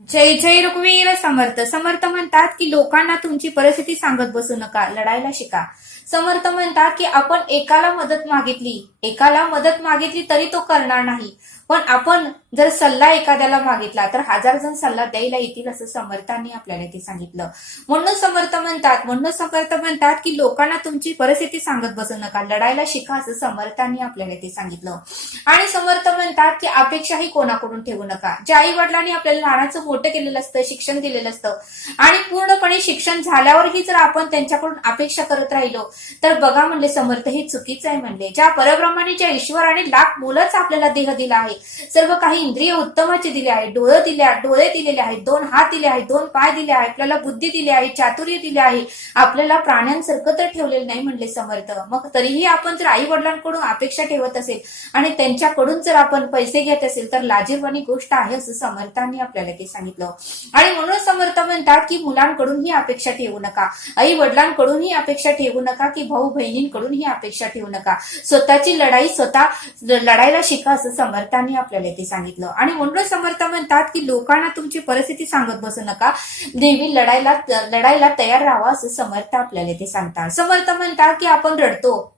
जय जय रघुवीर समर्थ. समर्थ म्हणतात की लोकांना तुमची परिस्थिती सांगत बसू नका. लढायला शिका. समर्थ म्हणतात की आपण एकाला मदत मागितली एकाला मदत मागितली तरी तो करणार नाही. पण आपण जर सल्ला एखाद्याला मागितला तर हजार जण सल्ला द्यायला येतील असं समर्थांनी आपल्याला ते सांगितलं. म्हणून समर्थ म्हणतात म्हणून समर्थ म्हणतात की लोकांना तुमची परिस्थिती सांगत बसू नका लढायला शिका असं समर्थांनी आपल्याला ते सांगितलं. आणि समर्थ म्हणतात की अपेक्षाही कोणाकडून ठेवू नका. ज्या आई वडिलांनी आपल्याला लहानाचं मोठं केलेलं असतं शिक्षण दिलेलं असतं आणि पूर्णपणे शिक्षण झाल्यावरही जर आपण त्यांच्याकडून अपेक्षा करत राहिलो तर बघा म्हणले समर्थ हे चुकीचं आहे म्हणले. ज्या परब्रह्माने ज्या ईश्वराने लाख मुलंच आपल्याला देह दिला आहे सर्व काही इंद्रिय उत्तमाचे दिले आहे डोळे दिले डोळे दिलेले आहेत दोन हात दिले आहेत दोन पाय दिले आहेत आपल्याला बुद्धी दिली आहे चातुर्य दिले आहे आपल्याला प्राण्यांसारखं तर ठेवलेलं नाही म्हणले समर्थ. मग तरीही आपण जर आई वडिलांकडून अपेक्षा ठेवत असेल आणि त्यांच्याकडून जर आपण पैसे घेत असेल तर लाजीरवाणी गोष्ट आहे असं समर्थांनी आपल्याला ते सांगितलं. आणि म्हणून समर्थ म्हणतात की मुलांकडून ही अपेक्षा ठेवू नका आई वडिलांकडून ही अपेक्षा ठेवू नका की भाऊ बहिणींकडून ही अपेक्षा ठेवू नका. स्वतःची लढाई स्वतः लढायला शिका असं समर्थांनी आपल्याला ते सांगितलं. आणि म्हणून समर्थ म्हणतात की लोकांना तुमची परिस्थिती सांगत बसू नका. देवी लढायला लढायला तयार राहावा असं समर्थ आपल्याला ते सांगतात. समर्थ म्हणतात की आपण रडतो.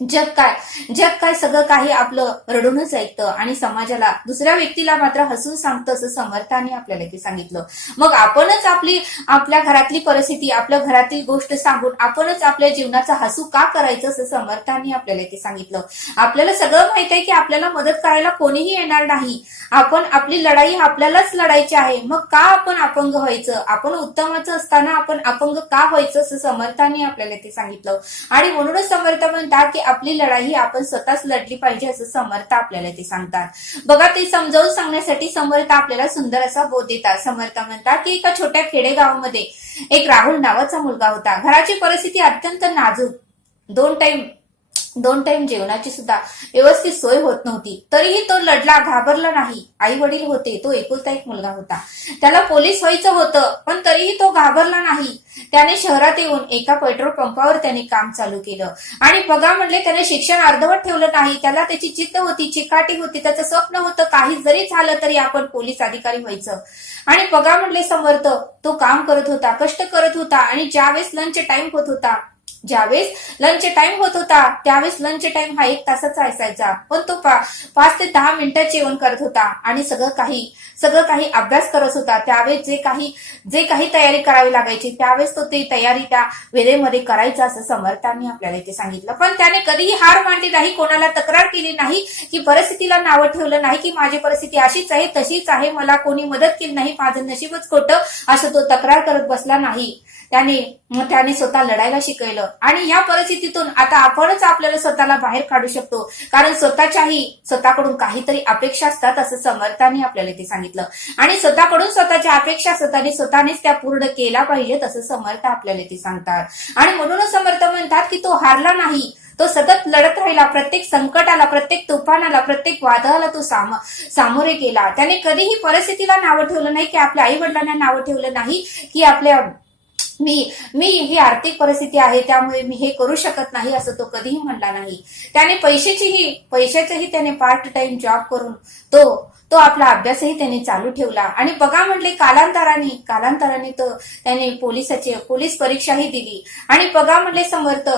जग काय? जग काय सगळं काही आपलं रडूनच ऐकतं आणि समाजाला दुसऱ्या व्यक्तीला मात्र हसून सांगतं असं समर्थाने आपल्याला ते सांगितलं. मग आपणच आपली आपल्या घरातली परिस्थिती आपल्या घरातील गोष्ट सांगून आपणच आपल्या जीवनाचा हसू का करायचं असं समर्थाने आपल्याला ते सांगितलं. आपल्याला सगळं माहीत आहे की आपल्याला मदत करायला कोणीही येणार नाही. आपण आपली लढाई आपल्यालाच लढायची आहे. मग का आपण अपंग व्हायचं? आपण उत्तमाचं असताना आपण अपंग का व्हायचं असं समर्थाने आपल्याला ते सांगितलं. आणि म्हणूनच समर्थ म्हणतात की आपली लढाई आपण स्वतःच लढली पाहिजे असं समर्थ आपल्याला ते सांगतात. बघा ते समजावून सांगण्यासाठी समर्थ आपल्याला सुंदर असा बोध देतात. समर्थ म्हणतात की एका छोट्या खेडेगावामध्ये एक राहुल नावाचा मुलगा होता. घराची परिस्थिती अत्यंत नाजूक. दोन टाइम दोन टाइम जेवणाची सुद्धा व्यवस्थित सोय होत नव्हती. तरीही तो लढला घाबरला नाही. आई वडील होते तो एकुलता एक मुलगा होता. त्याला पोलीस व्हायचं होतं पण तरीही तो घाबरला नाही. त्याने शहरात येऊन एका पेट्रोल पंपावर त्याने काम चालू केलं. आणि बघा म्हणले त्याने शिक्षण अर्धवट ठेवलं नाही. त्याला त्याची चित्त होती चिकाटी होती त्याचं स्वप्न होतं काही जरी झालं तरी आपण पोलीस अधिकारी व्हायचं. आणि बघा म्हणले समर्थ तो काम करत होता कष्ट करत होता आणि ज्यावेळेस लंच टाइम होत होता ज्यावेळेस लंच टाइम होत होता त्यावेळेस लंच टाइम हा एक तासाचा असायचा. पण तो पाच ते दहा मिनिटं जेवण करत होता आणि सगळं काही सगळं काही अभ्यास करत होता. त्यावेळेस जे काही जे काही तयारी करावी लागायची त्यावेळेस तो ते तयारी त्या वेळेमध्ये करायचा असं समर्थांनी आपल्याला इथे सांगितलं. पण त्याने कधीही हार मानली नाही कोणाला तक्रार केली नाही की परिस्थितीला नावं ठेवलं नाही की माझी परिस्थिती अशीच आहे तशीच आहे मला कोणी मदत केली नाही माझं नशीबच खोटं असं तो तक्रार करत बसला नाही. त्याने त्याने स्वतः लढायला शिकवलं. आणि या परिस्थितीतून आता आपणच आपल्याला स्वतःला बाहेर काढू शकतो. कारण स्वतःच्याही स्वतःकडून काहीतरी अपेक्षा असतात असं समर्थाने आपल्याला ते सांगितलं. आणि स्वतःकडून स्वतःच्या अपेक्षा स्वतःने स्वतःनेच त्या पूर्ण केल्या पाहिजेत असं समर्थ आपल्याला ते सांगतात. आणि म्हणूनच समर्थ म्हणतात की तो हारला नाही. तो सतत लढत राहिला प्रत्येक संकटाला प्रत्येक तुफानाला प्रत्येक वादळाला तो साम सामोरे गेला. त्याने कधीही परिस्थितीला नावं ठेवलं नाही की आपल्या आई वडिलांना नावं ठेवलं नाही की आपल्या मी मी ही आर्थिक परिस्थिती आहे त्यामुळे मी हे करू शकत नाही असं तो कधीही म्हणला नाही. त्याने पैशाचीही पैशाचाही त्याने पार्ट टाइम जॉब करून तो तो आपला अभ्यासही त्याने चालू ठेवला. आणि बघा म्हटले कालांतराने कालांतराने तो त्याने पोलिसाची पोलीस परीक्षाही दिली. आणि बघा म्हटले समर्थ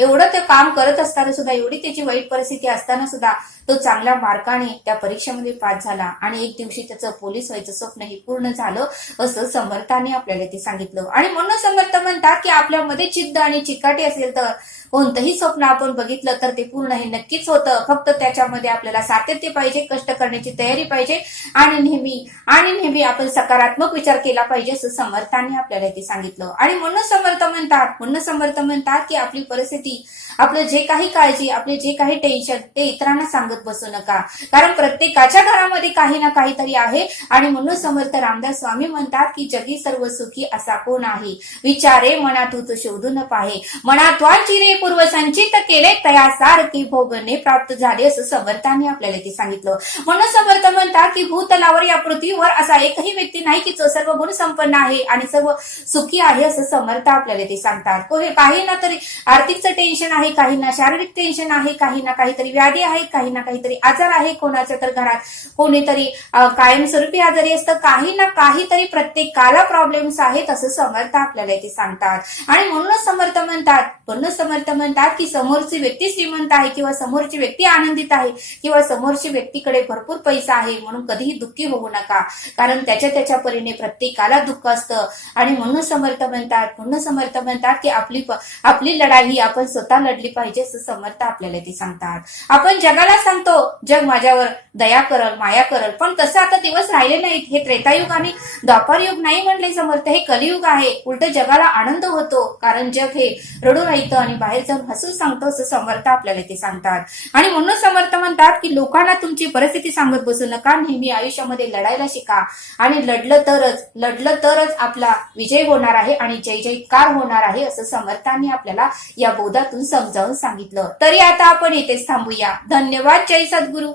एवढं ते काम करत असताना सुद्धा एवढी त्याची वाईट परिस्थिती असताना सुद्धा तो चांगल्या मार्काने त्या परीक्षेमध्ये पास झाला. आणि एक दिवशी त्याचं पोलीस व्हायचं स्वप्नही पूर्ण झालं असं समर्थाने आपल्याला ते सांगितलं. आणि म्हणून समर्थ म्हणतात की आपल्यामध्ये चिद्द आणि चिकाटी असेल तर कोणतंही स्वप्न आपण बघितलं तर ते पूर्ण हे नक्कीच होतं. फक्त त्याच्यामध्ये आपल्याला सातत्य पाहिजे कष्ट करण्याची तयारी पाहिजे आणि नेहमी आणि नेहमी आपण सकारात्मक विचार केला पाहिजे असं समर्थाने आपल्याला ते सांगितलं. आणि म्हणून समर्थ म्हणतात म्हणून समर्थ म्हणतात की आपली परिस्थिती आपलं जे काही काळजी आपले जे काही टेन्शन ते इतरांना सांगत बसू नका. कारण प्रत्येकाच्या घरामध्ये काही ना काहीतरी आहे आणि म्हणून समर्थ रामदास स्वामी म्हणतात की जगी सर्व सुखी असा कोण आहे? विचारे मनात तूच शोधून पाहे. मनात रे पूर्वसंचित केले केले तयासारखे भोगणे प्राप्त झाले असं समर्थांनी आपल्याला ते सांगितलं. म्हणून समर्थ म्हणतात की भूतलावर या पृथ्वीवर असा एकही व्यक्ती नाही की जो सर्व गुण संपन्न आहे आणि सर्व सुखी आहे असं समर्थ आपल्याला ते सांगतात. काही ना तरी आर्थिकचं टेन्शन आहे काही ना शारीरिक टेन्शन आहे काही ना काहीतरी व्याधी आहे काही ना काहीतरी आजार आहे कोणाच्या तर घरात. कोणीतरी कायमस्वरूपी आजारी असतं काही ना काहीतरी प्रत्येकाला प्रॉब्लेम्स आहेत असं समर्थ आपल्याला ते सांगतात. आणि म्हणूनच समर्थ म्हणतात म्हणूनच समर्थ म्हणतात की समोरची व्यक्ती श्रीमंत आहे किंवा समोरची व्यक्ती आनंदित आहे किंवा समोरची व्यक्तीकडे भरपूर पैसा आहे म्हणून कधीही दुःखी होऊ नका. कारण त्याच्या त्याच्या परीने प्रत्येकाला दुःख असतं. आणि म्हणून समर्थ म्हणतात म्हणून समर्थ म्हणतात की आपली आपली लढाई ही आपण स्वतः लढली पाहिजे असं समर्थ आपल्याला ते सांगतात. आपण जगाला सांगतो जग माझ्यावर दया करल माया करल पण तसं आता दिवस राहिले नाहीत. हे त्रेतायुग आणि द्वापार युग नाही म्हणले समर्थ हे कलियुग आहे. उलट जगाला आनंद होतो कारण जग हे रडू राहितं आणि बाहेर बाहेर जाऊन हसून सांगतो असं समर्थ आपल्याला ते सांगतात. आणि म्हणून समर्थ म्हणतात की लोकांना तुमची परिस्थिती सांगत बसू नका नेहमी आयुष्यामध्ये लढायला शिका. आणि लढलं तरच लढलं तरच आपला विजय होणार आहे आणि जय जयकार होणार आहे असं समर्थांनी आपल्याला या बोधातून समजावून सांगितलं. तरी आता आपण इथेच थांबूया. धन्यवाद जय सद्गुरू.